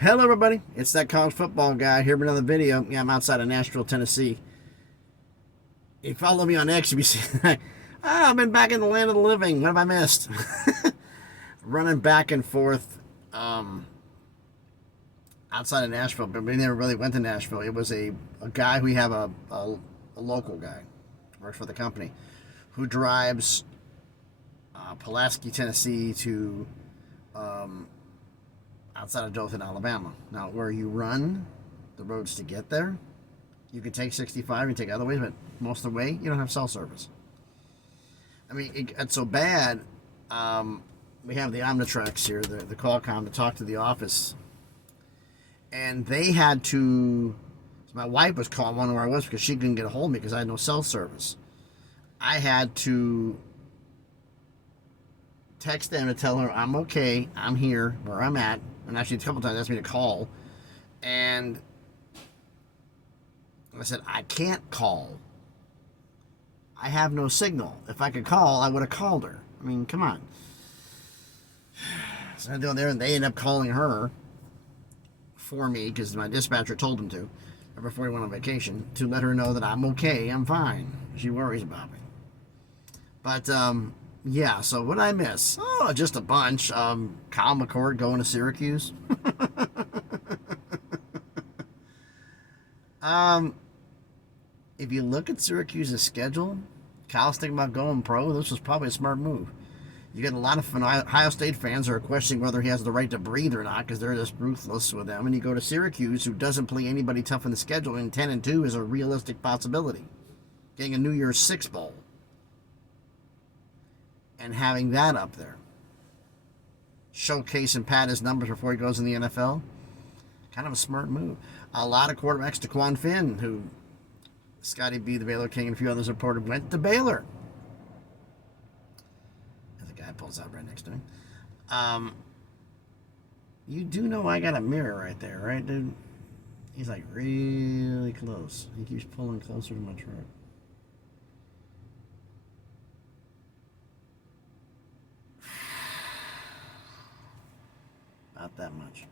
Hello everybody, it's that college football guy here with another video. Yeah, I'm outside of Nashville, Tennessee. If you follow me on X, you'll be seeing, I've been back in the land of the living. What have I missed? Running back and forth outside of Nashville, but we never really went to Nashville. It was a guy, we have a local guy, works for the company, who drives Pulaski, Tennessee to outside of Dothan, Alabama. Now, where you run the roads to get there, you can take 65, you can take other ways, but most of the way, you don't have cell service. I mean, it's so bad. We have the Omnitracks here, the Qualcomm, to talk to the office. And they had to, so my wife was calling, wondering where I was because she couldn't get a hold of me because I had no cell service. I had to text them to tell her I'm okay, I'm here, where I'm at. And actually, a couple times asked me to call. And I said, I can't call. I have no signal. If I could call, I would have called her. I mean, come on. So I'm doing there, and they end up calling her for me because my dispatcher told them to, before he went on vacation, to let her know that I'm okay, I'm fine. She worries about me. But, yeah, so what did I miss? Oh, just a bunch. Kyle McCord going to Syracuse. If you look at Syracuse's schedule, Kyle's thinking about going pro. This was probably a smart move. You get a lot of Ohio State fans who are questioning whether he has the right to breathe or not because they're just ruthless with them. And you go to Syracuse, who doesn't play anybody tough in the schedule, and 10-2 is a realistic possibility. Getting a New Year's Six bowl. And having that up there. Showcase and pad his numbers before he goes in the NFL. Kind of a smart move. A lot of quarterbacks, DeQuan Finn, who Scotty B, the Baylor King, and a few others reported, went to Baylor. As a guy pulls out right next to me. You do know I got a mirror right there, right, dude? He's like really close. He keeps pulling closer to my truck. About that much.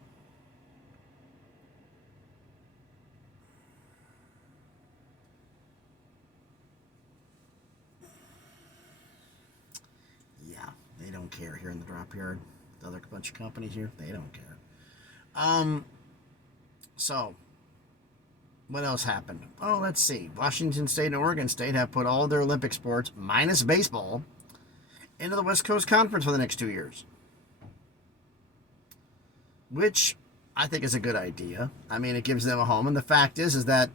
Yeah, they don't care here in the drop yard. The other bunch of companies here, they don't care. So, what else happened? Oh, let's see. Washington State and Oregon State have put all their Olympic sports, minus baseball, into the West Coast Conference for the next 2 years. Which I think is a good idea. I mean, it gives them a home. And the fact is that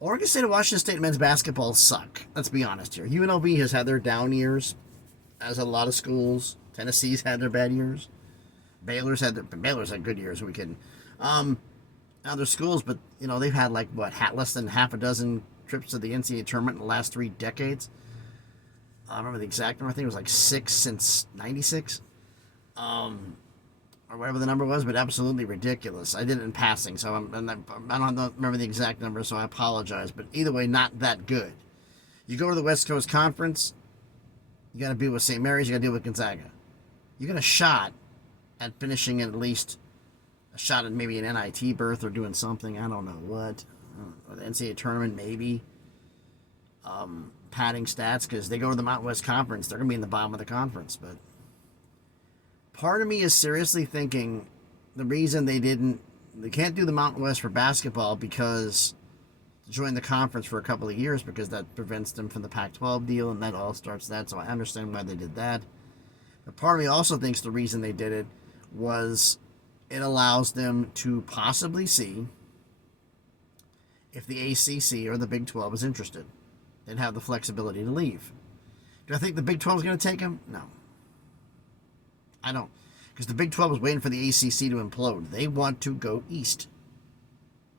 Oregon State and Washington State men's basketball suck. Let's be honest here. UNLV has had their down years, as a lot of schools. Tennessee's had their bad years. Baylor's had good years. Are we kidding? Other schools, but they've had less than half a dozen trips to the NCAA tournament in the last 3 decades. I remember the exact number. I think it was like 6 since '96. Or whatever the number was, but absolutely ridiculous. I did it in passing, so I don't remember the exact number, so I apologize. But either way, not that good. You go to the West Coast Conference, you got to deal with St. Mary's, you got to deal with Gonzaga. You got a shot at finishing at least a shot at maybe an NIT berth or doing something. I don't know what. Or the NCAA tournament, maybe. Padding stats, because they go to the Mountain West Conference. They're going to be in the bottom of the conference, but part of me is seriously thinking the reason they can't do the Mountain West for basketball because to join the conference for a couple of years because that prevents them from the Pac-12 deal and that all starts that. So I understand why they did that. But part of me also thinks the reason they did it was it allows them to possibly see if the ACC or the Big 12 is interested. They'd have the flexibility to leave. Do I think the Big 12 is going to take them? No. I don't. Because the Big 12 is waiting for the ACC to implode. They want to go east.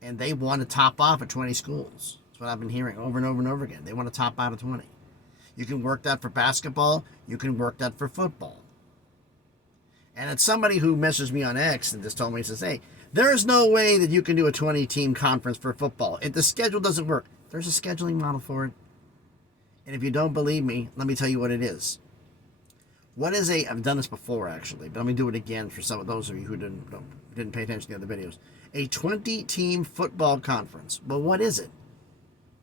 And they want to top off at 20 schools. That's what I've been hearing over and over and over again. They want to top out at 20. You can work that for basketball. You can work that for football. And it's somebody who messaged me on X and just told me, says, hey, there is no way that you can do a 20-team conference for football. If the schedule doesn't work, there's a scheduling model for it. And if you don't believe me, let me tell you what it is. What is a? I've done this before actually, but let me do it again for some of those of you who didn't pay attention to the other videos. A 20-team football conference. Well, what is it?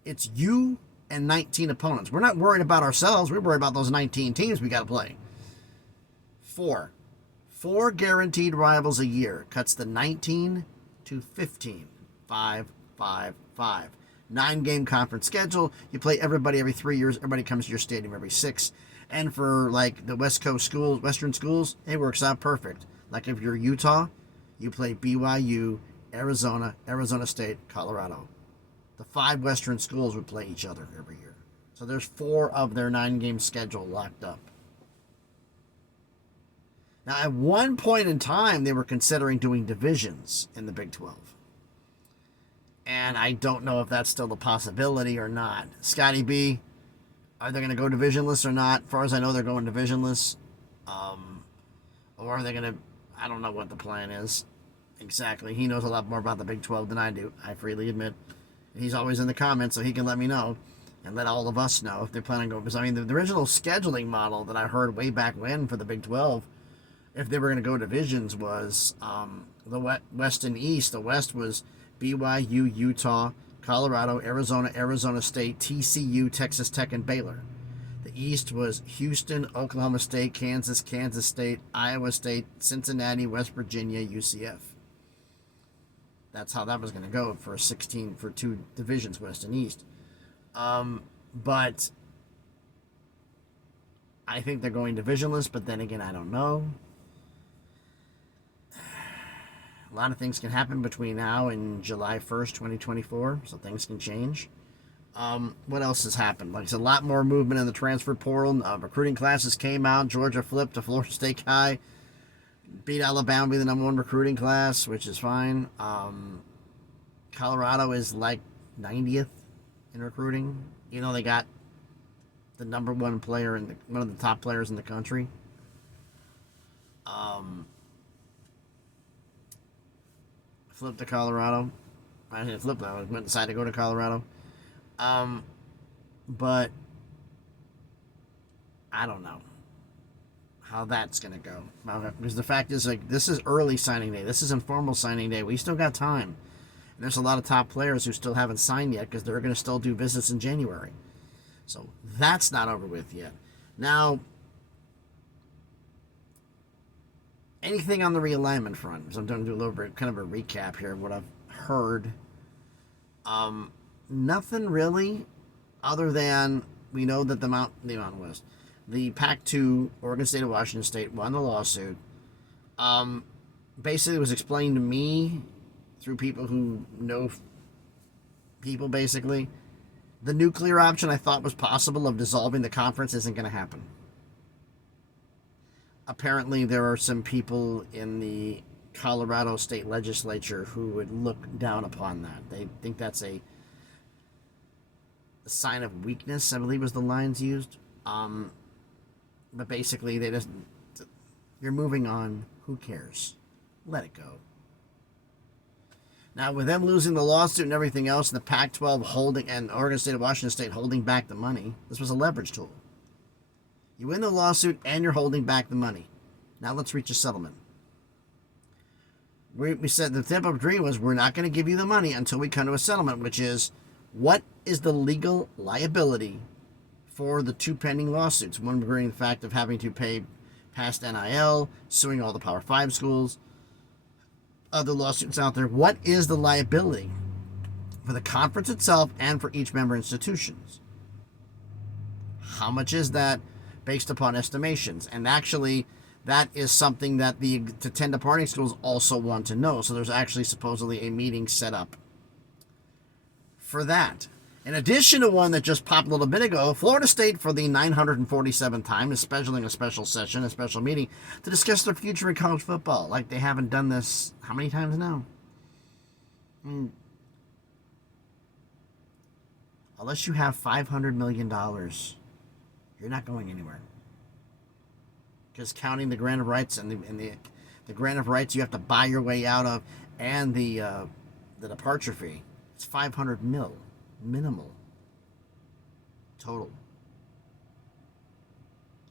It's you and 19 opponents. We're not worried about ourselves. We're worried about those 19 teams we got to play. Four guaranteed rivals a year cuts the 19 to 15. 5, 5, 5. 9-game conference schedule. You play everybody every 3 years. Everybody comes to your stadium every 6. And for like the West Coast schools, Western schools, it works out perfect. Like if you're Utah, you play BYU, Arizona, Arizona State, Colorado. The 5 Western schools would play each other every year. So there's 4 of their 9-game schedule locked up. Now, at one point in time, they were considering doing divisions in the Big 12. And I don't know if that's still a possibility or not. Scotty B, are they going to go divisionless or not? As far as I know, they're going divisionless. Or are they going to... I don't know what the plan is exactly. He knows a lot more about the Big 12 than I do, I freely admit. He's always in the comments, so he can let me know and let all of us know if they plan on going. Because, I mean, the original scheduling model that I heard way back when for the Big 12, if they were going to go divisions, was the West and East. The West was BYU, Utah, Colorado, Arizona, Arizona State, TCU, Texas Tech, and Baylor. The East was Houston, Oklahoma State, Kansas, Kansas State, Iowa State, Cincinnati, West Virginia, UCF. That's how that was going to go for 2 divisions, West and East. But I think they're going divisionless, but then again, I don't know. A lot of things can happen between now and July 1st, 2024, so things can change. What else has happened? Like, there's a lot more movement in the transfer portal. Recruiting classes came out. Georgia flipped to Florida State High. Beat Alabama, be the #1 recruiting class, which is fine. Colorado is like 90th in recruiting. You know, they got the #1 player and one of the top players in the country. Flipped to Colorado. I didn't flip that. I went and decided to go to Colorado. But I don't know how that's going to go. Because the fact is, like, this is early signing day. This is informal signing day. We still got time. And there's a lot of top players who still haven't signed yet because they're going to still do visits in January. So that's not over with yet. Now, anything on the realignment front? So I'm going to do a little bit, kind of a recap here of what I've heard. Nothing really, other than we know that the Mountain West, the Pac-2, Oregon State and Washington State won the lawsuit. Basically, it was explained to me through people who know people, basically. The nuclear option I thought was possible of dissolving the conference isn't going to happen. Apparently, there are some people in the Colorado state legislature who would look down upon that. They think that's a sign of weakness, I believe was the lines used. But basically, they just, you're moving on. Who cares? Let it go. Now, with them losing the lawsuit and everything else, and the Pac-12 holding, and Oregon State and Washington State holding back the money, this was a leverage tool. You win the lawsuit, and you're holding back the money. Now let's reach a settlement. We said the tip of the dream was we're not going to give you the money until we come to a settlement, which is, what is the legal liability for the 2 pending lawsuits? One regarding the fact of having to pay past NIL, suing all the Power 5 schools, other lawsuits out there. What is the liability for the conference itself and for each member institutions? How much is that based upon estimations? And actually, that is something that the to departing schools also want to know. So there's actually supposedly a meeting set up for that. In addition to one that just popped a little bit ago, Florida State, for the 947th time, is scheduling a special session, a special meeting, to discuss their future in college football. Like, they haven't done this how many times now? Unless you have $500 million, you're not going anywhere. Because counting the grant of rights and the grant of rights you have to buy your way out of, and the departure fee, it's $500 million. Minimal. Total.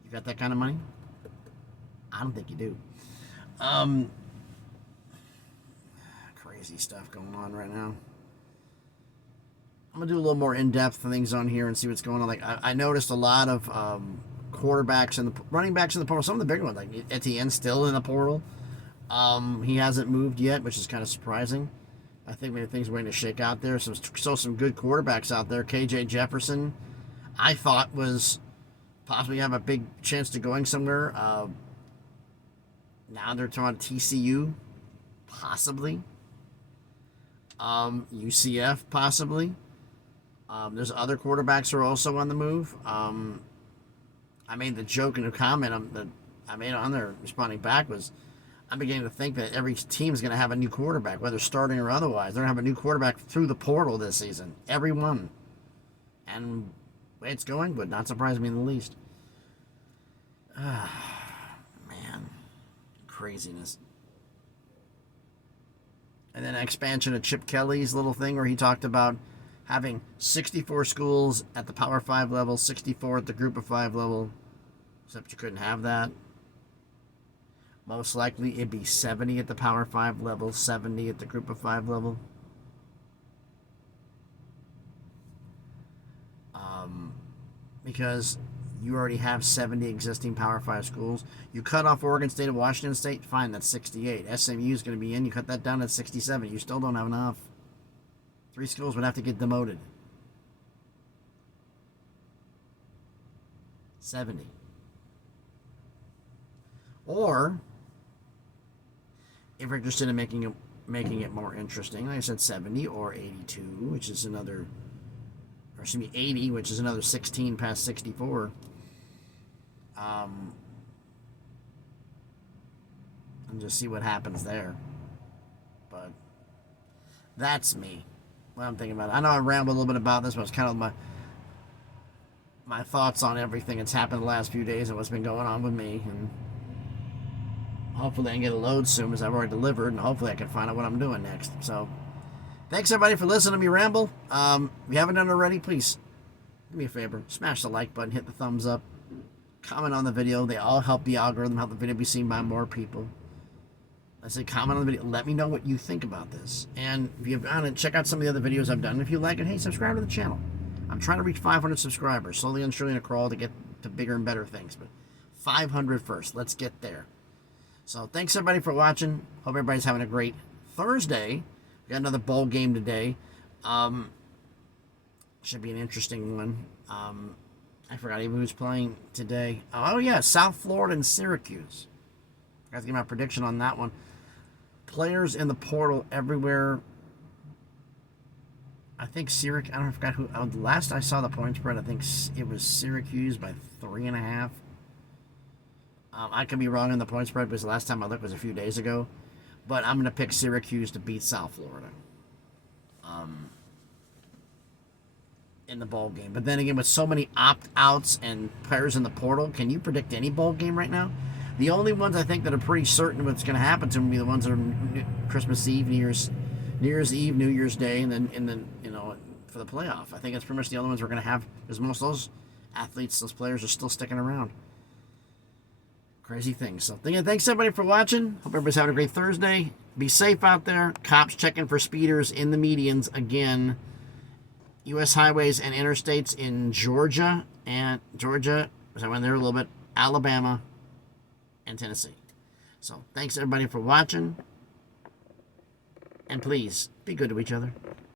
You got that kind of money? I don't think you do. Crazy stuff going on right now. I'm gonna do a little more in-depth things on here and see what's going on. Like I noticed a lot of quarterbacks and the running backs in the portal. Some of the bigger ones, like Etienne, still in the portal. He hasn't moved yet, which is kind of surprising. I think maybe things are going to shake out there. So still some good quarterbacks out there. KJ Jefferson, I thought was possibly have a big chance to going somewhere. Now they're talking TCU, possibly. UCF, possibly. There's other quarterbacks who are also on the move. I made the joke in a comment that I made on there responding back was, I'm beginning to think that every team is going to have a new quarterback, whether starting or otherwise. They're going to have a new quarterback through the portal this season. Every one. And the way it's going would not surprise me in the least. Man. Craziness. And then expansion of Chip Kelly's little thing where he talked about having 64 schools at the Power 5 level, 64 at the Group of 5 level, except you couldn't have that. Most likely it'd be 70 at the Power 5 level, 70 at the Group of 5 level. Because you already have 70 existing Power 5 schools. You cut off Oregon State and Washington State, fine, that's 68. SMU is going to be in, you cut that down to 67. You still don't have enough. 3 schools would have to get demoted. 70. Or, if you're interested in making it more interesting, like I said, 70 or 82, which is another, or excuse me, 80, which is another 16 past 64. And just see what happens there. But that's me. What I'm thinking about it. I know I rambled a little bit about this, but it's kind of my thoughts on everything that's happened the last few days and what's been going on with me. And hopefully I can get a load soon, as I've already delivered, and hopefully I can find out what I'm doing next. So, thanks everybody for listening to me ramble. If you haven't done it already, please do me a favor. Smash the like button, hit the thumbs up, comment on the video. They all help the algorithm, help the video be seen by more people. I say comment on the video. Let me know what you think about this. And if you've gone and check out some of the other videos I've done. If you like it, hey, subscribe to the channel. I'm trying to reach 500 subscribers. Slowly and surely in a crawl to get to bigger and better things. But 500 first. Let's get there. So thanks everybody for watching. Hope everybody's having a great Thursday. We got another bowl game today. Should be an interesting one. I forgot even who's playing today. Oh yeah, South Florida and Syracuse. I got to give my prediction on that one. Players in the portal everywhere. I think Syracuse, I don't know, I forgot who. Last I saw the point spread, I think it was Syracuse by 3.5. I could be wrong on the point spread because the last time I looked was a few days ago. But I'm going to pick Syracuse to beat South Florida in the bowl game. But then again, with so many opt-outs and players in the portal, can you predict any bowl game right now? The only ones I think that are pretty certain what's going to happen to them will be the ones that are Christmas Eve, New Year's Eve, New Year's Day, and then for the playoff. I think that's pretty much the only ones we're going to have, because most of those athletes, those players are still sticking around. Crazy things. So thanks everybody for watching. Hope everybody's having a great Thursday. Be safe out there. Cops checking for speeders in the medians again. U.S. highways and interstates in Georgia, because I went there a little bit, Alabama, and Tennessee. So thanks everybody for watching. And please, be good to each other.